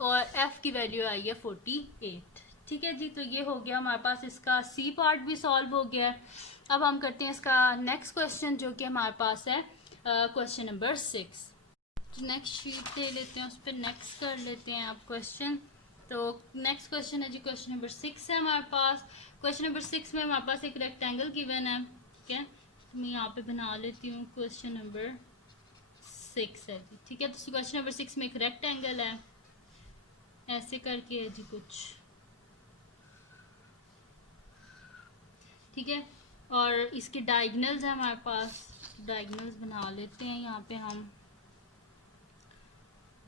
और एफ की वैल्यू आई है 48, ठीक है जी। तो ये हो गया हमारे पास, इसका सी पार्ट भी सॉल्व हो गया है। अब हम करते हैं इसका नेक्स्ट क्वेश्चन, जो कि हमारे पास है क्वेश्चन नंबर 6। तो नेक्स्ट शीट ले लेते हैं, उस पर नेक्स्ट कर लेते हैं आप क्वेश्चन। तो नेक्स्ट क्वेश्चन है जी क्वेश्चन नंबर 6 है हमारे पास। क्वेश्चन नंबर 6 में हमारे पास एक रेक्टेंगल गिवन है, ठीक है। तो मैं यहाँ पे बना लेती हूँ क्वेश्चन नंबर 6 है जी, ठीक है। तो क्वेश्चन नंबर 6 में एक रेक्टेंगल है, ऐसे करके है जी कुछ, ठीक है। और इसके डायगनल्स है हमारे पास, डायगनल्स बना लेते हैं यहाँ पे हम।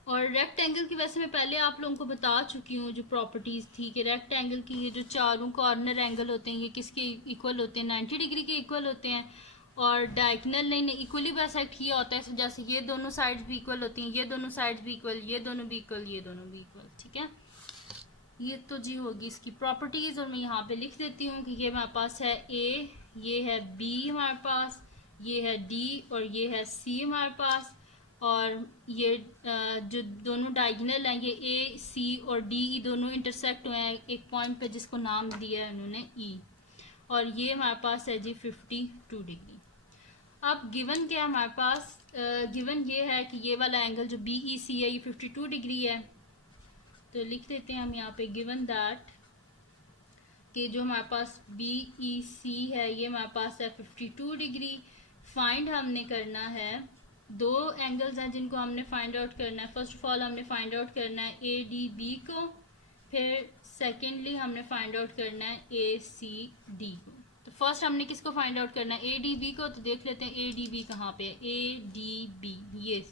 और रेक्टेंगल की वैसे मैं पहले आप लोगों को बता चुकी हूँ जो प्रॉपर्टीज़ थी कि रेक्टेंगल की ये जो चारों कॉर्नर एंगल होते हैं ये किसके इक्वल होते हैं, 90 डिग्री के इक्वल होते हैं। और डायगनल ने इक्वली बाइसेक्ट किया होता है, जैसे ये दोनों साइड्स भी इक्वल होती हैं, ये दोनों साइड्स भी इक्वल, ये दोनों भी इक्वल, ये दोनों भी इक्वल, ठीक है। ये तो जी होगी इसकी प्रॉपर्टीज़, और मैं यहाँ पे लिख देती हूँ कि ये हमारे पास है ए, ये है बी हमारे पास, ये है डी और ये है सी हमारे पास। और ये जो दोनों डायगोनल हैं ये ए सी और डी दोनों इंटरसेक्ट हुए हैं एक पॉइंट पे जिसको नाम दिया है उन्होंने ई, और ये हमारे पास है जी 52 डिग्री। अब गिवन क्या है हमारे पास, गिवन ये है कि ये वाला एंगल जो बी ई सी है ये 52 डिग्री है। तो लिख देते हैं हम यहाँ पे गिवन दैट कि जो हमारे पास बी ई सी है ये हमारे पास है 52 डिग्री। फाइंड हमने करना है, दो एंगल्स हैं जिनको हमने फाइंड आउट करना है। फर्स्ट ऑफ ऑल हमने फाइंड आउट करना है ए डी बी को, फिर सेकेंडली हमने फाइंड आउट करना है ए सी डी को। तो फर्स्ट हमने किसको फाइंड आउट करना है, ए डी बी को। तो देख लेते हैं ए डी बी कहाँ पे है, ए डी बी, ये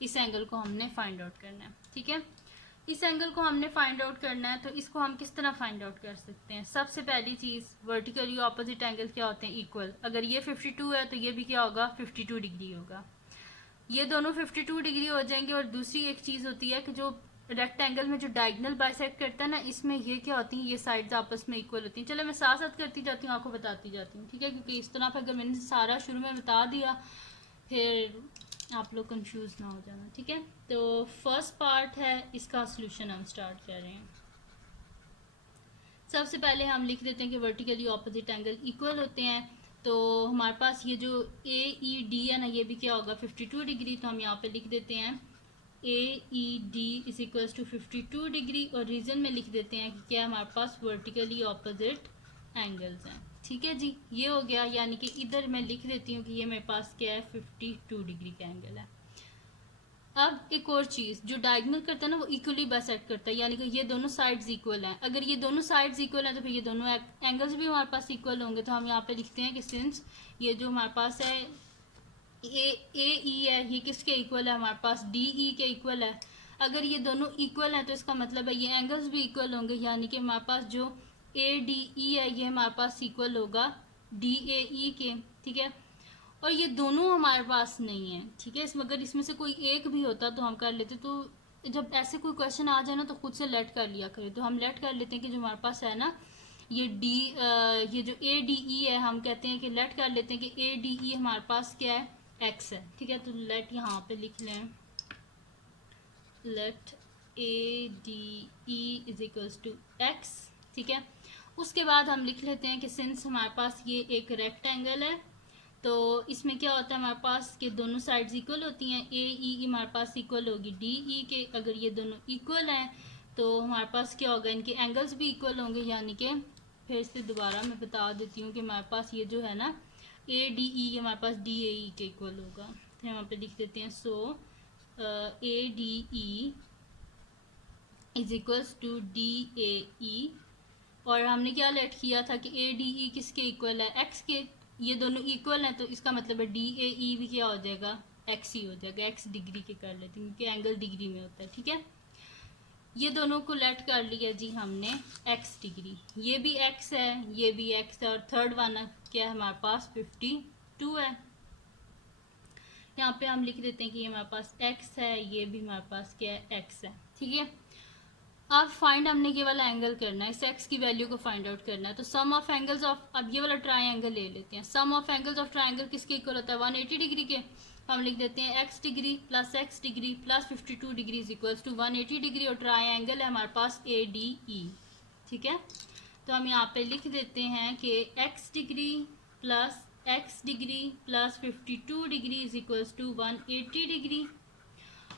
इस एंगल को हमने फाइंड आउट करना है, ठीक है। इस एंगल को हमने फाइंड आउट करना है, तो इसको हम किस तरह फाइंड आउट कर सकते हैं। सबसे पहली चीज़, वर्टिकली ऑपोजिट एंगल क्या होते हैं, इक्वल। अगर ये 52 है तो ये भी क्या होगा 52 डिग्री होगा, ये दोनों 52 डिग्री हो जाएंगे। और दूसरी एक चीज़ होती है कि जो रेक्टेंगल में जो डायगोनल बाइसेक्ट करता है ना, इसमें ये क्या होती हैं, ये साइड्स आपस में इक्वल होती हैं। चलो मैं साथ साथ करती जाती हूँ, आपको बताती जाती हूँ, ठीक है, क्योंकि इस तरह अगर मैंने सारा शुरू में बता दिया फिर आप लोग कंफ्यूज ना हो जाना, ठीक है। तो फर्स्ट पार्ट है इसका सोल्यूशन हम स्टार्ट कर रहे हैं। सबसे पहले हम लिख देते हैं कि वर्टिकली ऑपोजिट एंगल इक्वल होते हैं। तो हमारे पास ये जो ए ई डी है ना, ये भी क्या होगा 52 डिग्री। तो हम यहाँ पे लिख देते हैं A E D is equals to 52 degree, और रीजन में लिख देते हैं कि क्या हमारे पास वर्टिकली ऑपोजिट एंगल्स हैं, ठीक है जी। ये हो गया, यानी कि इधर मैं लिख देती हूँ कि ये मेरे पास क्या है 52 डिग्री का एंगल है। अब एक और चीज़, जो डायगोनल करता है ना वो इक्वली बाइसेक्ट करता है, यानी कि ये दोनों साइड्स इक्वल हैं। अगर ये दोनों साइड्स इक्वल हैं तो फिर ये दोनों एंगल्स भी हमारे पास इक्वल होंगे। तो हम यहाँ पे लिखते हैं कि सिंस ये जो हमारे पास है ए ई है, ये किसके इक्वल है, हमारे पास डी ई के इक्वल है। अगर ये दोनों इक्वल हैं तो इसका मतलब है ये एंगल्स भी इक्वल होंगे, यानी कि हमारे पास जो ए डी ई है ये हमारे पास इक्वल होगा डी ए ई के, ठीक है। और ये दोनों हमारे पास नहीं है, ठीक है। इसमें अगर इसमें से कोई एक भी होता तो हम कर लेते। तो जब ऐसे कोई क्वेश्चन आ जाए ना तो खुद से लेट कर लिया करें। तो हम लेट कर लेते हैं कि जो हमारे पास है ना ये ये जो ए डी ई है, हम कहते हैं कि लेट कर लेते हैं कि ए डी ई हमारे पास क्या है, एक्स है, ठीक है। तो लेट यहाँ पे लिख लें, let A D E is equals to X, ठीक है। उसके बाद हम लिख लेते हैं कि सिंस हमारे पास ये एक रेक्टेंगल है तो इसमें क्या होता है हमारे पास कि दोनों साइड्स इक्वल होती हैं। ए ई हमारे पास इक्वल होगी डी ई के। अगर ये दोनों इक्वल हैं तो हमारे पास क्या होगा, इनके एंगल्स भी इक्वल होंगे, यानी कि फिर से दोबारा मैं बता देती हूँ कि हमारे पास ये जो है ना ए डी ई हमारे पास डी ए ई के इक्वल होगा। फिर हम यहाँ पे लिख देते हैं so A D E is equals to D A E. और हमने क्या लेट किया था कि ए डी ई किसके इक्वल है, एक्स के। ये दोनों इक्वल हैं तो इसका मतलब है डी ए ई भी क्या हो जाएगा, एक्स ही हो जाएगा। एक्स डिग्री के कर लेते हैं क्योंकि एंगल डिग्री में होता है, ठीक है। ये दोनों को लेट कर लिया जी हमने x डिग्री, ये भी x है, ये भी x है, और थर्ड वाला क्या है हमारे पास 52 है। यहाँ पे हम लिख देते हैं कि ये हमारे पास x है, ये भी हमारे पास क्या है x है। ठीक है, अब फाइंड हमने ये वाला एंगल करना है, इस x की वैल्यू को फाइंड आउट करना है। तो सम ऑफ एंगल्स ऑफ, अब ये वाला ट्राइंगल ले लेते हैं, सम ऑफ एंगल्स ऑफ ट्राइंगल किसके इक्वल होता है 180 डिग्री के। हम लिख देते हैं x degree plus x degree plus 52 degree is equals to 180 degree, और ट्राइंगल है हमारे पास ADE। ठीक है, तो हम यहाँ पे लिख देते हैं कि x degree plus x degree plus 52 degree is equals to 180 degree,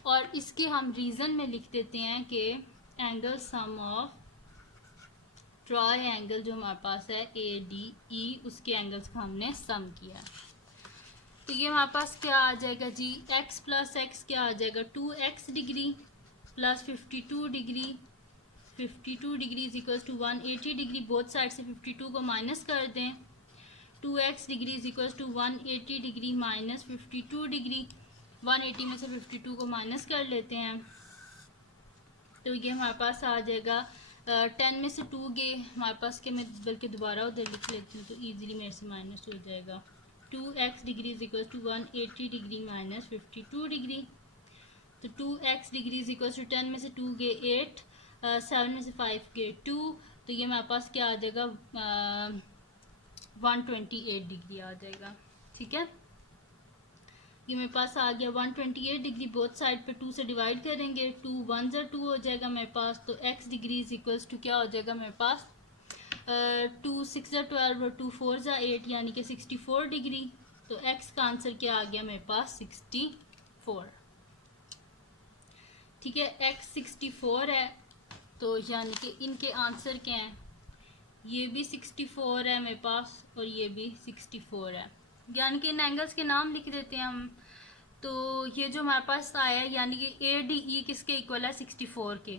और इसके हम रीज़न में लिख देते हैं कि एंगल सम ऑफ ट्राइंगल जो हमारे पास है ADE, उसके एंगल्स का हमने सम किया। तो ये हमारे पास क्या आ जाएगा जी, x प्लस एक्स क्या आ जाएगा 2x degree plus 52 degree, 52 degree is equals to 180 degree, both side से 52 को माइनस कर दें, 2x degree is equals to 180 degree minus 52 degree, 180 में से 52 को माइनस कर लेते हैं, तो ये हमारे पास आ जाएगा 10 में से 2 गए हमारे पास के, मैं बल्कि दोबारा उधर लिख लेती हूँ तो इजीली मेरे से माइनस हो जाएगा। 2x degree is equal to 180 degree minus 52 degree, तो 2x degree is equal to 10 में से 2 गए 8, 7 में से 5 गए 2, तो ये हमारे पास क्या आ जाएगा 128 डिग्री आ जाएगा। ठीक है, ये मेरे पास आ गया 128 डिग्री, बोथ साइड पे 2 से डिवाइड करेंगे, 2 1 ज़ा 2 हो जाएगा मेरे पास, तो x degree is equals to क्या हो जाएगा मेरे पास 2 6 ज़ा 12 और 2 4 ज़ा 8 यानी कि 64 डिग्री, तो x का आंसर क्या आ गया मेरे पास 64। ठीक है, x 64 है, तो यानी कि इनके आंसर क्या हैं, ये भी 64 है मेरे पास और ये भी 64 है, यानी कि इन एंगल्स के नाम लिख देते हैं हम। तो ये जो हमारे पास आया है यानी कि ADE किसके इक्वल है 64 के,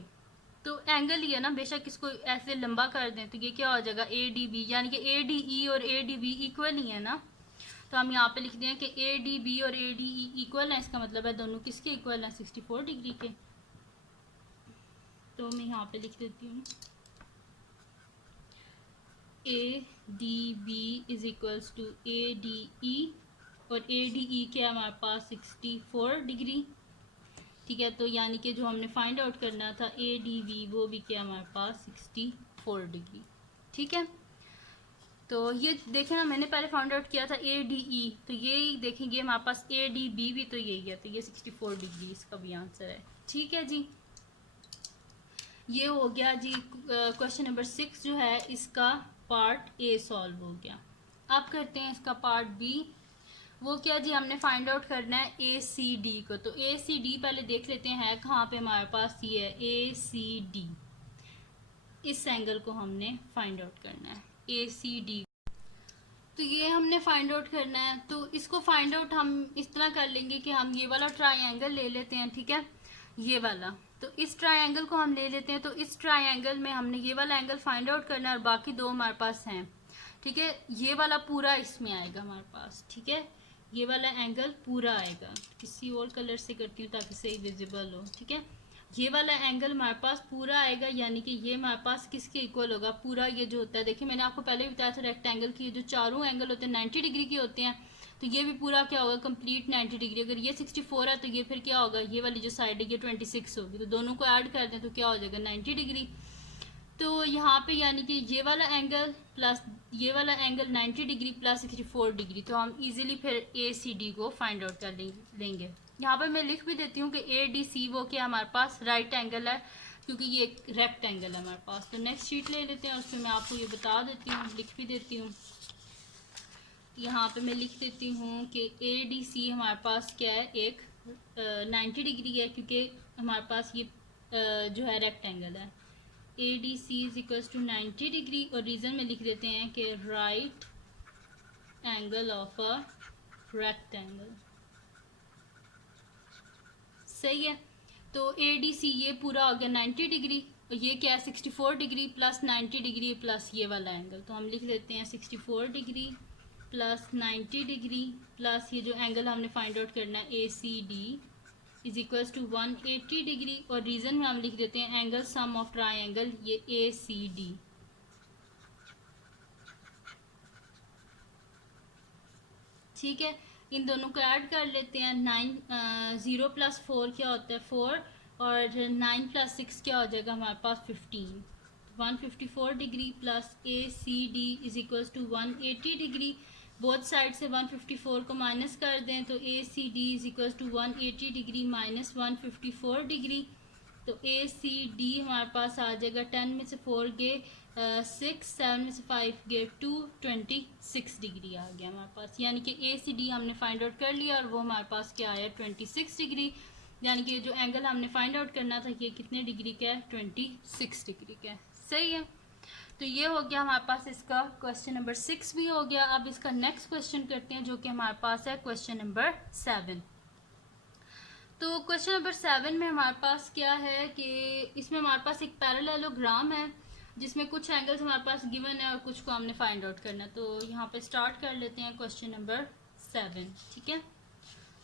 तो एंगल ही है ना, बेशक इसको ऐसे लंबा कर दें तो ये क्या हो जाएगा ADB, यानी कि ADE और ADB इक्वल ही है ना, तो हम यहाँ पे लिख दें कि ADB और ADE इक्वल है, इसका मतलब है दोनों किसके इक्वल हैं 64 डिग्री के। तो मैं यहाँ पे लिख देती हूँ ADB is equals to ADE, और ADE क्या है हमारे पास 64 डिग्री। ठीक है, तो यानी कि जो हमने फाइंड आउट करना था ADB वो भी क्या हमारे पास 64 डिग्री। ठीक है, तो ये देखें ना, मैंने पहले फाइंड आउट किया था ADE, तो ये देखेंगे हमारे पास ADB भी तो यही है, तो ये 64 डिग्री इसका भी आंसर है। ठीक है जी, ये हो गया जी क्वेश्चन नंबर 6 जो है इसका पार्ट A सॉल्व हो गया। अब करते हैं इसका पार्ट B, वो क्या जी, हमने फाइंड आउट करना है ACD को। तो ACD पहले देख लेते हैं कहाँ पे हमारे पास ये है ACD, इस एंगल को हमने फाइंड आउट करना है ACD। तो ये हमने फाइंड आउट करना है, तो इसको फाइंड आउट हम इस तरह कर लेंगे कि हम ये वाला ट्राइंगल ले लेते हैं। ठीक है, ये वाला, तो इस ट्राइंगल को हम ले लेते हैं, तो इस ट्राइंगल में हमने ये वाला एंगल फाइंड आउट करना है और बाकी दो हमारे पास हैं। ठीक है, ये वाला पूरा इसमें आएगा हमारे पास। ठीक है, ये वाला एंगल पूरा आएगा, किसी और कलर से करती हूँ ताकि सही विजिबल हो। ठीक है, ये वाला एंगल हमारे पास पूरा आएगा, यानी कि ये हमारे पास किसके इक्वल होगा, पूरा ये जो होता है, देखिए मैंने आपको पहले भी बताया था रेक्टेंगल की जो चारों एंगल होते हैं 90 डिग्री के होते हैं, तो ये भी पूरा क्या होगा कंप्लीट 90 डिग्री। अगर ये 64 है तो ये फिर क्या होगा, ये वाली जो साइड है ये 26 होगी, तो दोनों को ऐड कर दें तो क्या हो जाएगा 90 डिग्री। तो यहाँ पे यानी कि ये वाला एंगल प्लस ये वाला एंगल 90 डिग्री प्लस 64 डिग्री, तो हम इजीली फिर ACD को फाइंड आउट कर लेंगे। यहाँ पर मैं लिख भी देती हूँ कि ADC वो क्या हमारे पास राइट एंगल है, क्योंकि ये एक रेक्टेंगल है हमारे पास। तो नेक्स्ट शीट ले लेते हैं, उस पर मैं आपको ये बता देती हूँ, लिख भी देती हूँ। यहाँ पे मैं लिख देती हूँ कि ADC हमारे पास क्या है, एक 90 डिग्री है, क्योंकि हमारे पास ये जो है रेक्टेंगल है। ADC is equals to 90 degree, और रीज़न में लिख देते हैं कि right angle of a rectangle. सही है, तो ADC ये पूरा हो गया 90 डिग्री, और ये क्या है 64 डिग्री प्लस 90 डिग्री प्लस ये वाला एंगल, तो हम लिख देते हैं 64 डिग्री प्लस 90 डिग्री प्लस ये जो एंगल हमने फाइंड आउट करना है ACD is equals to 180 degree, और रीजन में हम लिख देते हैं एंगल सम ऑफ ट्राइंगल ये ACD। ठीक है, इन दोनों को ऐड कर लेते हैं। 0 + 4 क्या होता है 4, और 9 + 6 क्या हो जाएगा हमारे पास 15। 154 degree plus ACD is equals to 180 degree. Both side से 154 को माइनस कर दें तो ACD is equals to 180 degree minus 154 degree. तो ACD हमारे पास आ जाएगा 10 में से 4 गए 6, 7 में से 5 गए 2, 26 डिग्री आ गया हमारे पास। यानी कि ACD हमने फाइंड आउट कर लिया और वो हमारे पास क्या आया 26 डिग्री। यानी कि जो एंगल हमने फाइंड आउट करना था ये कितने डिग्री का है 26 डिग्री का है। सही है, तो ये हो गया हमारे पास इसका क्वेश्चन नंबर 6 भी हो गया। अब इसका नेक्स्ट क्वेश्चन करते हैं जो कि हमारे पास है क्वेश्चन नंबर 7। तो क्वेश्चन नंबर 7 में हमारे पास क्या है कि इसमें हमारे पास एक पैरेललोग्राम है जिसमें कुछ एंगल्स हमारे पास गिवन है और कुछ को हमने फाइंड आउट करना है। तो यहाँ पे स्टार्ट कर लेते हैं क्वेश्चन नंबर 7। ठीक है,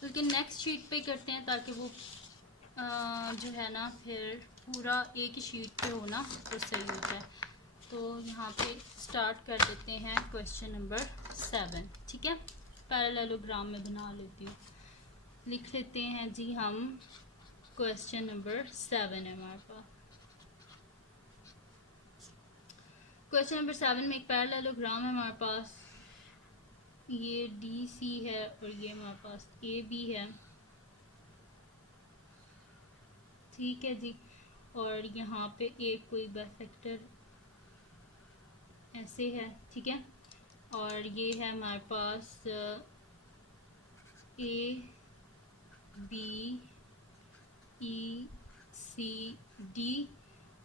बल्कि नेक्स्ट शीट पे करते हैं ताकि वो जो है ना फिर पूरा एक ही शीट पे हो ना तो सही हो जाए। तो यहाँ पे स्टार्ट कर देते हैं क्वेश्चन नंबर 7। ठीक है, पैरेललोग्राम में बना लेती हूँ, लिख लेते हैं जी हम क्वेश्चन नंबर 7 है हमारे पास। क्वेश्चन नंबर 7 में एक पैरेललोग्राम है हमारे पास, ये DC है और ये हमारे पास AB है। ठीक है जी, और यहाँ पे एक कोई बाइसेक्टर ऐसे है। ठीक है, और ये है हमारे पास ABECD,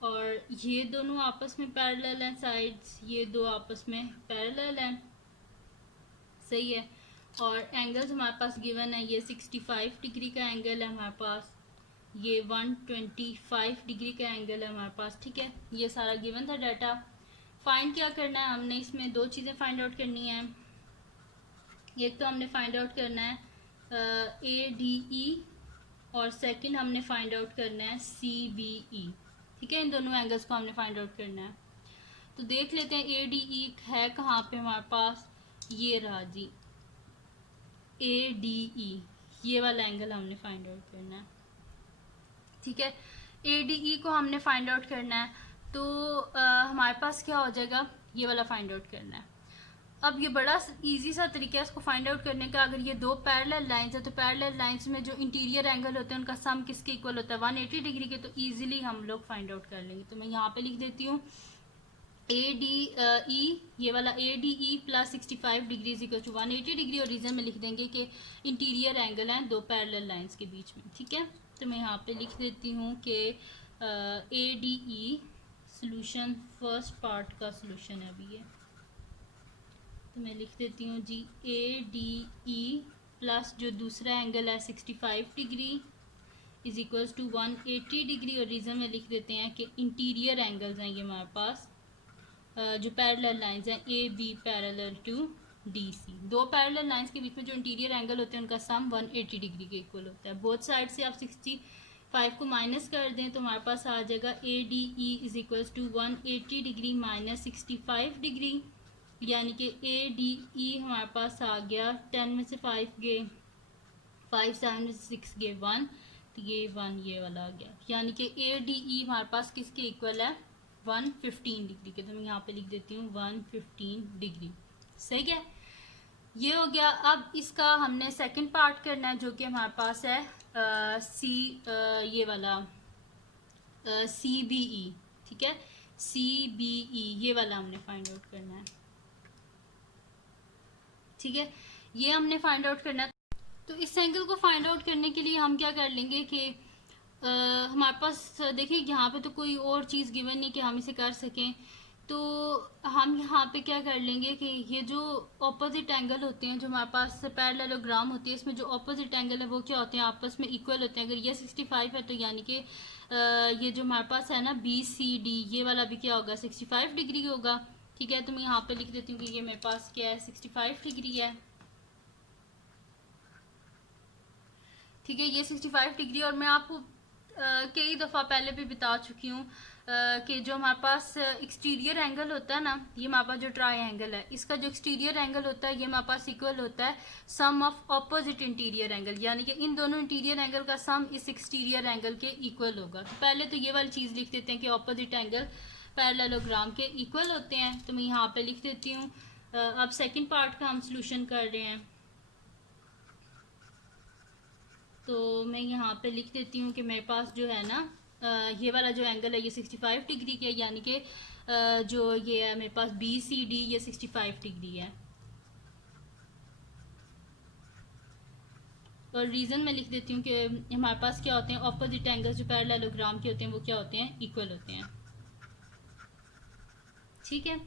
और ये दोनों आपस में पैरेलल हैं साइड्स, ये दो आपस में पैरेलल हैं। सही है, और एंगल्स हमारे पास गिवन है, ये 65 डिग्री का एंगल है हमारे पास, ये 125 डिग्री का एंगल है हमारे पास। ठीक है, ये सारा गिवन था डाटा। फाइंड क्या करना है हमने, इसमें दो चीज़ें फाइंड आउट करनी है। एक तो हमने फाइंड आउट करना है ADE, और सेकंड हमने फाइंड आउट करना है CBE। ठीक है, इन दोनों एंगल्स को हमने फाइंड आउट करना है। तो देख लेते हैं ADE है कहाँ पे हमारे पास, ये रहा जी ADE, ये वाला एंगल हमने फाइंड आउट करना है। ठीक है, ADE को हमने फाइंड आउट करना है, तो हमारे पास क्या हो जाएगा, ये वाला फाइंड आउट करना है। अब ये बड़ा इजी सा तरीका है इसको फाइंड आउट करने का। अगर ये दो पैरेलल लाइंस है तो पैरेलल लाइंस में जो इंटीरियर एंगल होते हैं उनका सम किसके इक्वल होता है 180 डिग्री के, तो इजीली हम लोग फाइंड आउट कर लेंगे। तो मैं यहाँ पे लिख देती हूँ ADE, ये वाला ADE plus 65 degree equal to 180 degree, और रीजन में लिख देंगे कि इंटीरियर एंगल हैं दो पैरेलल लाइंस के बीच में। ठीक है, तो मैं यहाँ पे लिख देती हूँ कि ADE सोल्यूशन फर्स्ट पार्ट का सोल्यूशन है अभी ये, तो मैं लिख देती हूँ जी ADE प्लस जो दूसरा एंगल है 65 degree is equals to 180 degree, और रीज़न में लिख देते हैं कि इंटीरियर एंगल्स हैं ये हमारे पास जो पैरेलल लाइंस हैं AB पैरेलल टू DC। दो पैरेलल लाइंस के बीच में जो इंटीरियर एंगल होते हैं उनका सम 180 डिग्री के इक्वल होता है। बोथ साइड से आप 65 को माइनस कर दें तो हमारे पास आ जाएगा ADE is equals to 180 degree minus 65 degree, यानी कि ADE हमारे पास आ गया 10 में से 5 गए 5, 7 में से 6 गए 1, तो ये 1 ये वाला आ गया। यानी कि ADE हमारे पास किसके इक्वल है 115 डिग्री के, तो मैं यहाँ पे लिख देती हूँ 115 डिग्री। सही है, ये हो गया। अब इसका हमने सेकंड पार्ट करना है जो कि हमारे पास है ये वाला CBE। ठीक है, CBE ये वाला हमने फाइंड आउट करना है। ठीक है, ये हमने फाइंड आउट करना है। तो इस एंगल को फाइंड आउट करने के लिए हम क्या कर लेंगे कि हमारे पास देखिए यहाँ पे तो कोई और चीज़ गिवन नहीं कि हम इसे कर सकें, तो हम यहाँ पे क्या कर लेंगे कि ये जो ऑपोजिट एंगल होते हैं जो हमारे पास पैरेललोग्राम होती है इसमें जो ऑपोजिट एंगल है वो क्या होते हैं आपस में इक्वल होते हैं। अगर ये 65 है तो यानी कि ये जो हमारे पास है ना BCD ये वाला भी क्या होगा 65 डिग्री होगा। ठीक है, तो मैं यहाँ पे लिख देती हूँ कि ये मेरे पास क्या है 65 डिग्री है। ठीक है, ये 65 डिग्री। और मैं आपको कई दफ़ा पहले भी बता चुकी हूँ कि जो हमारे पास एक्सटीरियर एंगल होता है ना, ये हमारे पास जो ट्राई एंगल है, इसका जो एक्सटीरियर एंगल होता है ये हमारे पास इक्वल होता है सम ऑफ ऑपोजिट इंटीरियर एंगल, यानी कि इन दोनों इंटीरियर एंगल का सम इस एक्सटीरियर एंगल के इक्वल होगा। तो पहले तो ये वाली चीज़ लिख देते हैं कि ऑपोजिट एंगल पैरेललोग्राम के इक्वल होते हैं, तो मैं यहाँ पे लिख देती हूँ। अब सेकेंड पार्ट का हम सोल्यूशन कर रहे हैं, तो मैं यहाँ पे लिख देती हूँ कि मेरे पास जो है ना ये वाला जो एंगल है ये 65 डिग्री के, यानी कि जो ये है मेरे पास BCD ये 65 डिग्री है। और रीज़न मैं लिख देती हूँ कि हमारे पास क्या होते हैं, ऑपोजिट एंगल्स जो पैरेललोग्राम के होते हैं वो क्या होते हैं, इक्वल होते हैं। ठीक है,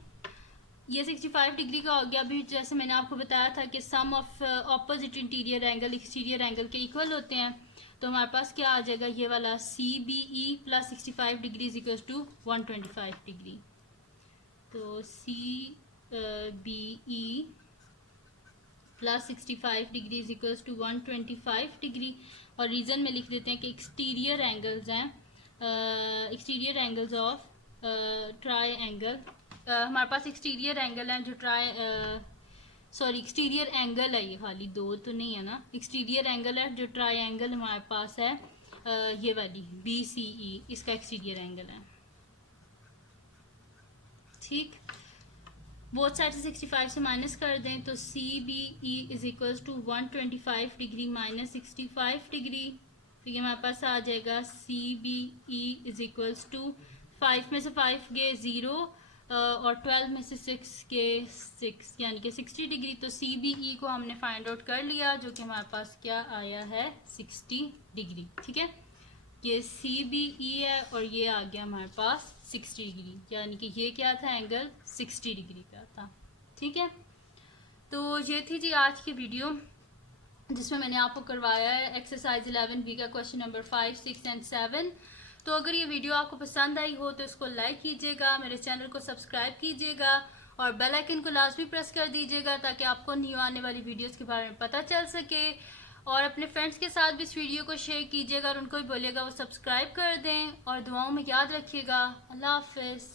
ये 65 डिग्री का हो गया। अभी जैसे मैंने आपको बताया था कि sum of opposite interior angle exterior angle के इक्वल होते हैं, तो हमारे पास क्या आ जाएगा, ये वाला CBE plus 65 degree is equal to 125 degree. तो CBE plus 65 degree is equal to 125 degree. और रीज़न में लिख देते हैं कि एक्सटीरियर एंगल्स हैं, exterior angles of triangle, हमारे पास एक्सटीरियर एंगल है जो एक्सटीरियर एंगल है, ये खाली दो तो नहीं है ना, एक्सटीरियर एंगल है जो ट्राई एंगल हमारे पास है ये वाली BCE, इसका एक्सटीरियर एंगल है। ठीक, बोथ साइड से 65 से माइनस कर दें तो CBE is equal to 125 degree minus 65 degree, तो ये हमारे पास आ जाएगा CBE इज इक्वल टू 5 में से 5 गए 0 और 12 में से 6 के 6, यानी कि 60 डिग्री। तो CBE को हमने फाइंड आउट कर लिया, जो कि हमारे पास क्या आया है, 60 डिग्री। ठीक है, ये CBE है और ये आ गया हमारे पास 60 डिग्री, यानी कि ये क्या था, एंगल 60 डिग्री का था। ठीक है, तो ये थी जी आज की वीडियो जिसमें मैंने आपको करवाया है एक्सरसाइज 11B का क्वेश्चन नंबर 5, 6 एंड 7। तो अगर ये वीडियो आपको पसंद आई हो तो इसको लाइक कीजिएगा, मेरे चैनल को सब्सक्राइब कीजिएगा और बेल आइकन को लाजमी प्रेस कर दीजिएगा ताकि आपको न्यू आने वाली वीडियोस के बारे में पता चल सके। और अपने फ्रेंड्स के साथ भी इस वीडियो को शेयर कीजिएगा और उनको भी बोलिएगा वो सब्सक्राइब कर दें। और दुआओं में याद रखिएगा। अल्लाह हाफिज़।